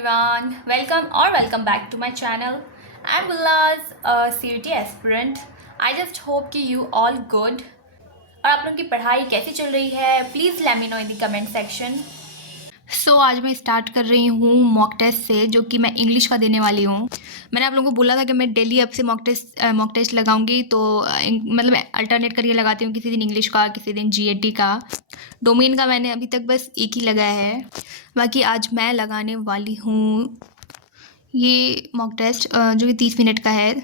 everyone, welcome back to my channel. I'm Bilaz, a CUT aspirant. I just hope कि you all good. और आप लोगों की पढ़ाई कैसी चल रही है, please let me know in the comment section. आज मैं स्टार्ट कर रही हूँ मॉक टेस्ट से, जो कि मैं इंग्लिश का देने वाली हूँ। मैंने आप लोगों को बोला था कि मैं डेली अब से मॉक टेस्ट लगाऊंगी, तो मतलब अल्टरनेट करके लगाती हूँ, किसी दिन इंग्लिश का, किसी दिन जीएटी का। डोमेन का मैंने अभी तक बस एक ही लगाया है, बाकी आज मैं लगाने वाली हूँ ये मॉक टेस्ट, जो कि 30 मिनट का है।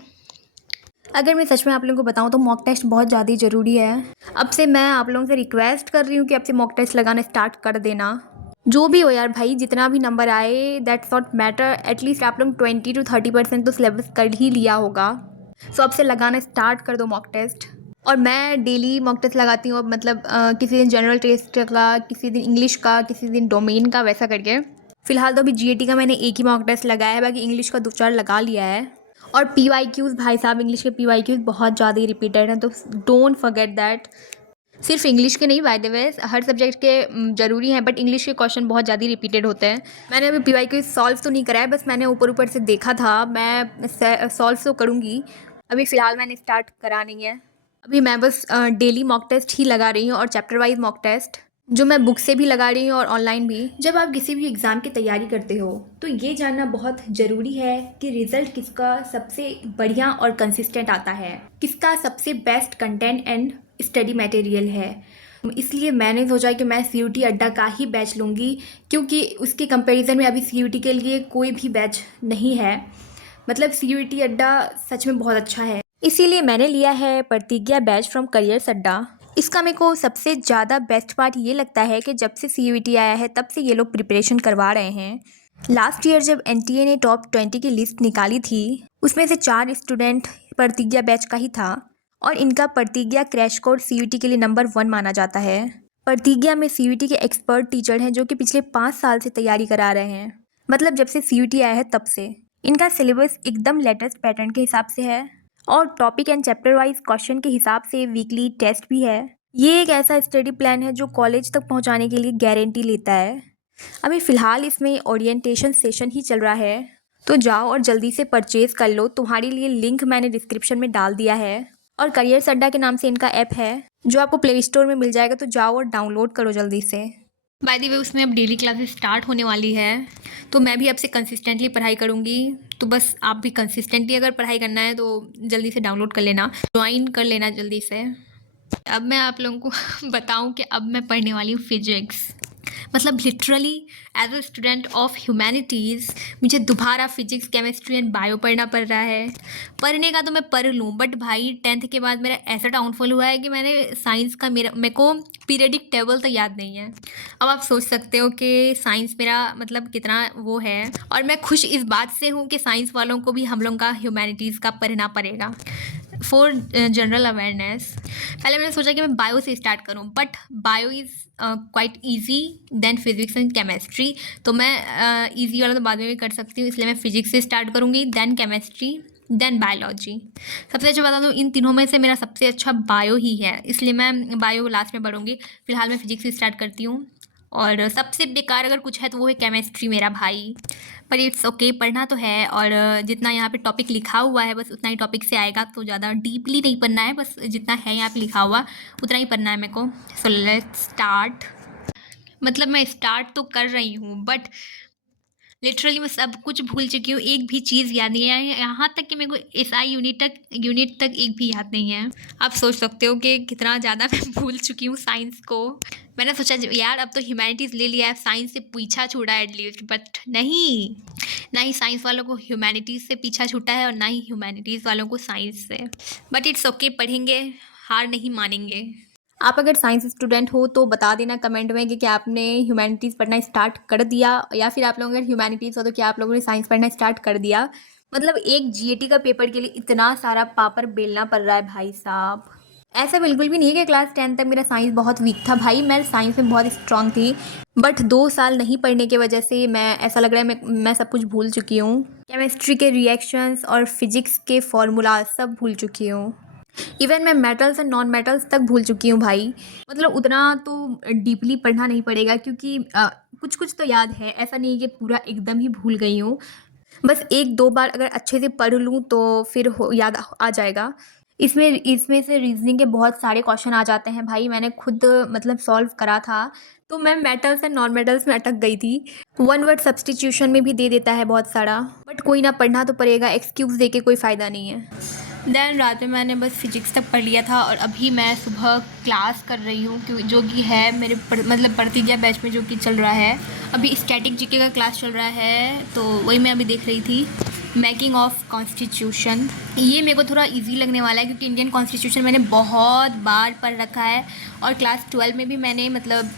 अगर मैं सच में आप लोगों को बताऊं तो मॉक टेस्ट बहुत ज़्यादा ही ज़रूरी है। अब से मैं आप लोगों से रिक्वेस्ट कर रही हूँ कि अब से मॉक टेस्ट लगाना स्टार्ट कर देना। जो भी हो यार भाई, जितना भी नंबर आए दैट्स नॉट मैटर, एटलीस्ट आप लोग 20 to 30% तो सिलेबस कर ही लिया होगा। अब से लगाना स्टार्ट कर दो मॉक टेस्ट। और मैं डेली मॉक टेस्ट लगाती हूँ, मतलब किसी दिन जनरल टेस्ट का, किसी दिन इंग्लिश का, किसी दिन डोमेन का, वैसा करके। फिलहाल तो अभी जीएटी का मैंने एक ही मॉक टेस्ट लगाया है, बाकी इंग्लिश का 2-4 लगा लिया है। और पीवाईक्यूज़ भाई साहब, इंग्लिश के पीवाईक्यूज़ बहुत ज़्यादा ही रिपीटेड हैं, तो डोंट फॉरगेट दैट। सिर्फ इंग्लिश के नहीं, by the way her subject के ज़रूरी हैं, बट इंग्लिश के क्वेश्चन बहुत ज़्यादा रिपीटेड होते हैं। मैंने अभी पीवाईक्यू सॉल्व तो नहीं करा है, बस मैंने ऊपर ऊपर से देखा था। मैं सॉल्व तो करूँगी, अभी फ़िलहाल मैंने स्टार्ट करा नहीं है। अभी मैं बस डेली मॉक टेस्ट ही लगा रही हूँ, और चैप्टर वाइज मॉक टेस्ट जो मैं बुक से भी लगा रही हूँ और ऑनलाइन भी। जब आप किसी भी एग्ज़ाम की तैयारी करते हो तो ये जानना बहुत ज़रूरी है कि रिज़ल्ट किसका सबसे बढ़िया और कंसिस्टेंट आता है, किसका सबसे best content and study material है। इसलिए मैंने सोचा कि मैं CUT अड्डा का ही बैच लूँगी, क्योंकि उसके कंपैरिजन में अभी CUT के लिए कोई भी बैच नहीं है। मतलब CUT अड्डा सच में बहुत अच्छा है, इसीलिए मैंने लिया है प्रतिज्ञा बैच फ्रॉम करियर्स अड्डा। इसका मेरे को सबसे ज़्यादा बेस्ट पार्ट ये लगता है कि जब से CUT आया है तब से ये लोग प्रिपरेशन करवा रहे हैं। लास्ट ईयर जब NTA ने टॉप 20 की लिस्ट निकाली थी, उसमें से 4 स्टूडेंट प्रतिज्ञा बैच का ही था, और इनका प्रतिज्ञा क्रैश कोर्स CUT के लिए नंबर 1 माना जाता है। प्रतिज्ञा में CUT के एक्सपर्ट टीचर हैं, जो कि पिछले 5 साल से तैयारी करा रहे हैं, मतलब जब से CUT आया है तब से। इनका सिलेबस एकदम लेटेस्ट पैटर्न के हिसाब से है, और topic and chapter wise question के हिसाब से वीकली टेस्ट भी है। ये एक ऐसा स्टडी प्लान है जो कॉलेज तक पहुंचाने के लिए गारंटी लेता है। अभी फ़िलहाल इसमें ओरिएंटेशन सेशन ही चल रहा है, तो जाओ और जल्दी से परचेज़ कर लो। तुम्हारे लिए लिंक मैंने डिस्क्रिप्शन में डाल दिया है, और करियर्स अड्डा के नाम से इनका ऐप है, जो आपको प्ले स्टोर में मिल जाएगा, तो जाओ और डाउनलोड करो जल्दी से। बाय द वे उसमें अब डेली क्लासेस स्टार्ट होने वाली है, तो मैं भी अब से कंसिस्टेंटली पढ़ाई करूँगी। तो बस आप भी कंसिस्टेंटली अगर पढ़ाई करना है तो जल्दी से डाउनलोड कर लेना, ज्वाइन कर लेना जल्दी से। अब मैं आप लोगों को बताऊं कि अब मैं पढ़ने वाली हूँ फिजिक्स। मतलब literally as a student of humanities मुझे दोबारा फिजिक्स, केमिस्ट्री एंड बायो पढ़ना पड़ रहा है। पढ़ने का तो मैं पढ़ लूँ, बट भाई 10th के बाद मेरा ऐसा डाउनफॉल हुआ है कि मैंने साइंस का मेरे को पीरियडिक टेबल तो याद नहीं है। अब आप सोच सकते हो कि साइंस मेरा मतलब कितना वो है, और मैं खुश इस बात से हूँ कि साइंस वालों को भी हम लोगों का ह्यूमैनिटीज़ का पढ़ना पड़ेगा फॉर जनरल अवेयरनेस। पहले मैंने सोचा कि मैं बायो से स्टार्ट करूं, but bio is quite easy than physics and chemistry, तो मैं ईजी वाला तो बाद में भी कर सकती हूँ, इसलिए मैं फिजिक्स से स्टार्ट करूँगी, देन केमिस्ट्री, देन बायोलॉजी। सबसे अच्छा बता दूँ, इन तीनों में से मेरा सबसे अच्छा बायो ही है, इसलिए मैं बायो लास्ट में पढ़ूँगी। फिलहाल मैं फिजिक्स से स्टार्ट करती हूँ, और सबसे बेकार अगर कुछ है तो वो है केमिस्ट्री मेरा भाई, पर इट्स ओके, पढ़ना तो है। और जितना यहाँ पे टॉपिक लिखा हुआ है बस उतना ही टॉपिक से आएगा, तो ज़्यादा डीपली नहीं पढ़ना है, बस जितना है यहाँ पे लिखा हुआ उतना ही पढ़ना है मेरे को। So let's start. मतलब मैं स्टार्ट तो कर रही हूँ, बट लिटरली मैं सब कुछ भूल चुकी हूँ, एक भी चीज़ याद नहीं है, यहाँ तक कि मेरे को SI यूनिट तक एक भी याद नहीं है। आप सोच सकते हो कि कितना ज़्यादा मैं भूल चुकी हूँ साइंस को। मैंने सोचा यार अब तो ह्यूमैनिटीज़ ले लिया है, साइंस से पीछा छूटा है एटलीस्ट, बट नहीं, ना ही साइंस वालों को ह्यूमैनिटीज़ से पीछा छूटा है, और ना ही ह्यूमैनिटीज़ वालों को साइंस से। बट इट्स ओके, पढ़ेंगे, हार नहीं मानेंगे। आप अगर साइंस स्टूडेंट हो तो बता देना कमेंट में कि क्या आपने ह्यूमैनिटीज़ पढ़ना स्टार्ट कर दिया, या फिर आप लोग अगर ह्यूमैनिटीज़ हो तो क्या आप लोगों ने साइंस पढ़ना स्टार्ट कर दिया। मतलब एक जीएटी का पेपर के लिए इतना सारा पापड़ बेलना पड़ रहा है भाई साहब। ऐसा बिल्कुल भी नहीं है कि क्लास 10 तक मेरा साइंस बहुत वीक था, भाई मैं साइंस में बहुत स्ट्रांग थी, बट 2 साल नहीं पढ़ने की वजह से मैं ऐसा लग रहा है मैं सब कुछ भूल चुकी हूँ। केमिस्ट्री के रिएक्शंस और फिजिक्स के फॉर्मूला सब भूल चुकी हूँ। इवन मैं मेटल्स एंड नॉन मेटल्स तक भूल चुकी हूँ भाई। मतलब उतना तो डीपली पढ़ना नहीं पड़ेगा, क्योंकि कुछ कुछ तो याद है, ऐसा नहीं है कि पूरा एकदम ही भूल गई हूँ। बस 1-2 बार अगर अच्छे से पढ़ लूँ तो फिर हो याद आ जाएगा। इसमें इसमें से रीज़निंग के बहुत सारे क्वेश्चन आ जाते हैं भाई, मैंने खुद मतलब सॉल्व करा था, तो मैं मेटल्स एंड नॉन मेटल्स में अटक गई थी। वन वर्ड सब्स्टिट्यूशन में भी दे देता है बहुत सारा, बट कोई ना, पढ़ना तो पड़ेगा, एक्सक्यूज़ दे के कोई फ़ायदा नहीं है। देन रात में मैंने बस फिजिक्स तक पढ़ लिया था और अभी मैं सुबह क्लास कर रही हूँ, क्योंकि जो कि है मेरे मतलब भतीजा बैच में जो कि चल रहा है, अभी स्टैटिक जीके का क्लास चल रहा है, तो वही मैं अभी देख रही थी, मेकिंग ऑफ कॉन्स्टिट्यूशन। ये मेरे को थोड़ा इजी लगने वाला है क्योंकि इंडियन कॉन्स्टिट्यूशन मैंने बहुत बार पढ़ रखा है और क्लास 12 में भी मैंने मतलब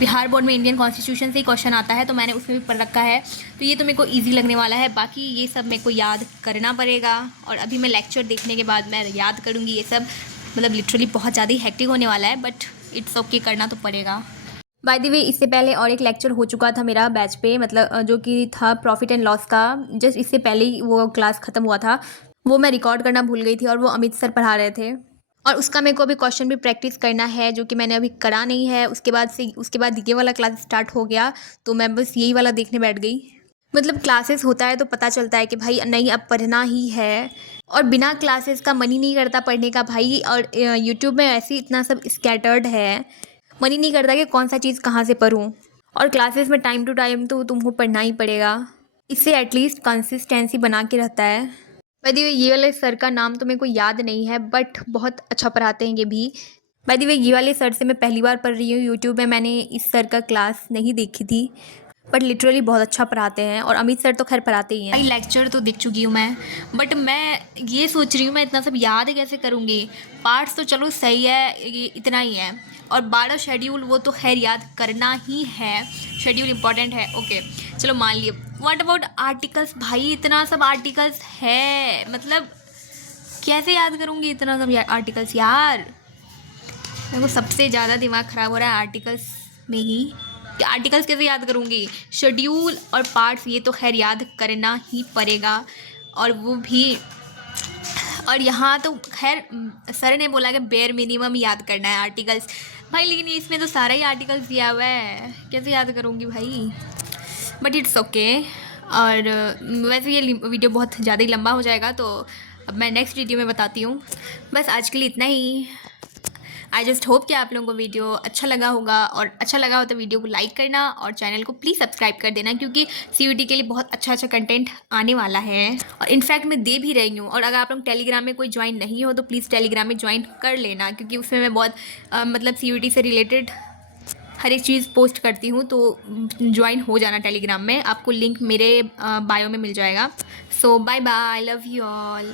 बिहार बोर्ड में इंडियन कॉन्स्टिट्यूशन से ही क्वेश्चन आता है, तो मैंने उसमें भी पढ़ रखा है, तो ये तो मेरे को ईजी लगने वाला है। बाकी ये सब मेरे को याद करना पड़ेगा और अभी मैं लेक्चर देखने के बाद मैं याद करूँगी ये सब। मतलब लिटरली बहुत ज़्यादा ही हेक्टिक होने वाला है, बट इट्स ओके, करना तो पड़ेगा। बाय द वे, इससे पहले और एक लेक्चर हो चुका था मेरा बैच पे, मतलब जो कि था प्रॉफिट एंड लॉस का, जस्ट इससे पहले ही वो क्लास ख़त्म हुआ था, वो मैं रिकॉर्ड करना भूल गई थी और वो अमित सर पढ़ा रहे थे, और उसका मेरे को अभी क्वेश्चन भी प्रैक्टिस करना है जो कि मैंने अभी करा नहीं है। उसके बाद ये वाला क्लास स्टार्ट हो गया, तो मैं बस यही वाला देखने बैठ गई। मतलब क्लासेस होता है तो पता चलता है कि भाई नहीं, अब पढ़ना ही है, और बिना क्लासेस का मन ही नहीं करता पढ़ने का भाई। और यूट्यूब में ऐसे ही इतना सब स्कैटर्ड है, मन ही नहीं करता कि कौन सा चीज़ कहाँ से पढूं। और क्लासेस में टाइम टू टाइम तो तुमको पढ़ना ही पड़ेगा, इससे एटलीस्ट कंसिस्टेंसी बना के रहता है। बाय द वे, ये वाले सर का नाम तो मेरे को याद नहीं है, बट बहुत अच्छा पढ़ाते हैं ये भी। बाय द वे, ये वाले सर से मैं पहली बार पढ़ रही हूँ यूट्यूब में, मैंने इस सर का क्लास नहीं देखी थी, बट लिटरली बहुत अच्छा पढ़ाते हैं, और अमित सर तो खैर पढ़ाते ही हैं। भाई लेक्चर तो देख चुकी हूँ मैं, बट मैं ये सोच रही हूँ मैं इतना सब याद कैसे करूँगी। पार्ट्स तो चलो सही है, ये इतना ही है, और 12 शेड्यूल वो तो खैर याद करना ही है, शेड्यूल इम्पॉर्टेंट है, ओके चलो मान लिए। व्हाट अबाउट आर्टिकल्स, भाई इतना सब आर्टिकल्स है, मतलब कैसे याद करूँगी इतना सब आर्टिकल्स यार। मेरे को सबसे ज़्यादा दिमाग ख़राब हो रहा है आर्टिकल्स में ही, कि आर्टिकल्स कैसे याद करूँगी। शेड्यूल और पार्ट्स ये तो खैर याद करना ही पड़ेगा, और वो भी, और यहाँ तो खैर सर ने बोला कि बेयर मिनिमम याद करना है आर्टिकल्स, भाई लेकिन इसमें तो सारा ही आर्टिकल्स दिया हुआ है, कैसे याद करूँगी भाई। But it's okay. और वैसे ये वीडियो बहुत ज़्यादा ही लंबा हो जाएगा, तो अब मैं नेक्स्ट वीडियो में बताती हूँ। बस आज के लिए इतना ही। आई जस्ट होप कि आप लोगों को वीडियो अच्छा लगा होगा, और अच्छा लगा हो तो वीडियो को लाइक करना और चैनल को प्लीज़ सब्सक्राइब कर देना, क्योंकि CUET के लिए बहुत अच्छा अच्छा कंटेंट आने वाला है, और इनफैक्ट मैं दे भी रही हूँ। और अगर आप लोग टेलीग्राम में कोई ज्वाइन नहीं हो तो प्लीज़ टेलीग्राम में ज्वाइन कर लेना, क्योंकि उसमें मैं बहुत मतलब CUET से रिलेटेड हर एक चीज़ पोस्ट करती हूँ, तो ज्वाइन हो जाना टेलीग्राम में, आपको लिंक मेरे बायो में मिल जाएगा। So bye bye, I love you all.